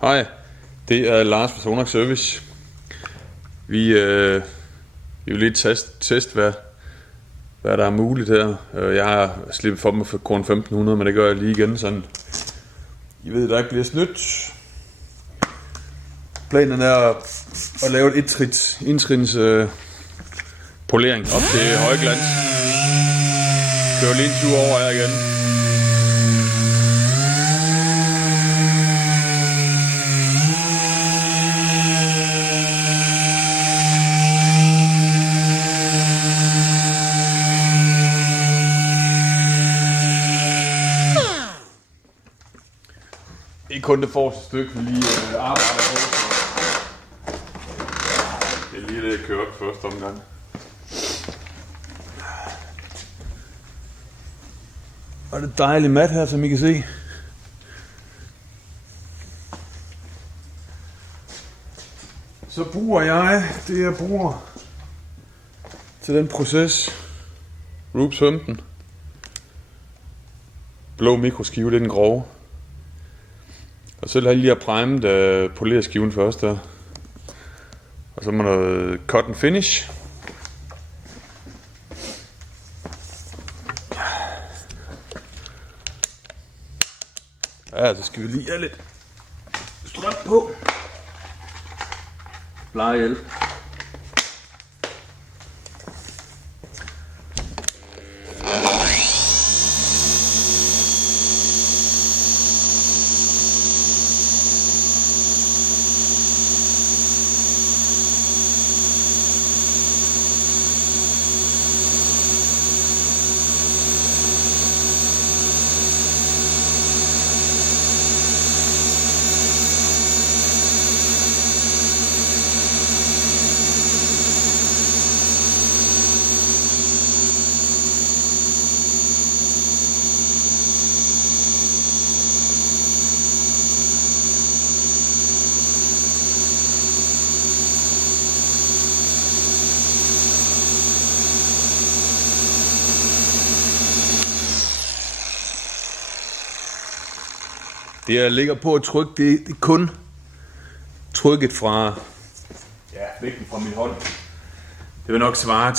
Hej, det er Lars fra Sonax Service. Vi vil lige teste hvad der er muligt her. Jeg har slippet for mig for kun 1500, men det gør jeg lige igen, sådan I ved, der ikke bliver snydt. Planen er at lave et indtrins polering op til højglans. Kører lige en tur over her igen. Ikke kun det forreste stykke, vi lige arbejder på. Det er lige det, jeg kører op første omgang. Og det er dejligt mat her, som I kan se. Så bruger jeg det, jeg bruger til den proces. Roops 15. Blå mikroskive, det er den grove. Og så lader jeg lige at primet polerskiven først der. Og så må noget cut and finish. Ja, så skal vi lige have lidt strøm på. Plejehjælp. Det jeg ligger på at trykke, det er kun trykket fra vægten fra min hånd. Det vil nok svare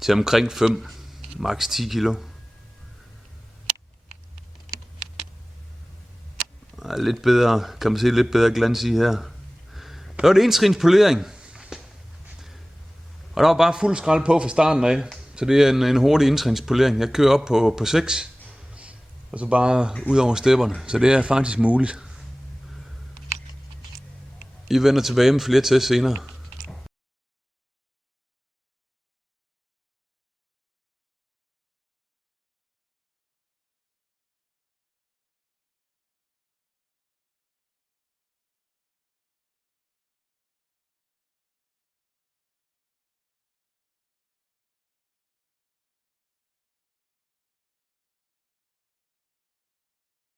til omkring 5, maks 10 kilo. Lidt bedre, kan man se lidt bedre glans i her. Der var det indtrins polering. Og der var bare fuld skrald på fra starten af. Så det er en hurtig indtrins polering. Jeg kører op på 6. Og så bare ud over stepperne. Så det er faktisk muligt. I vender tilbage med flere tests senere.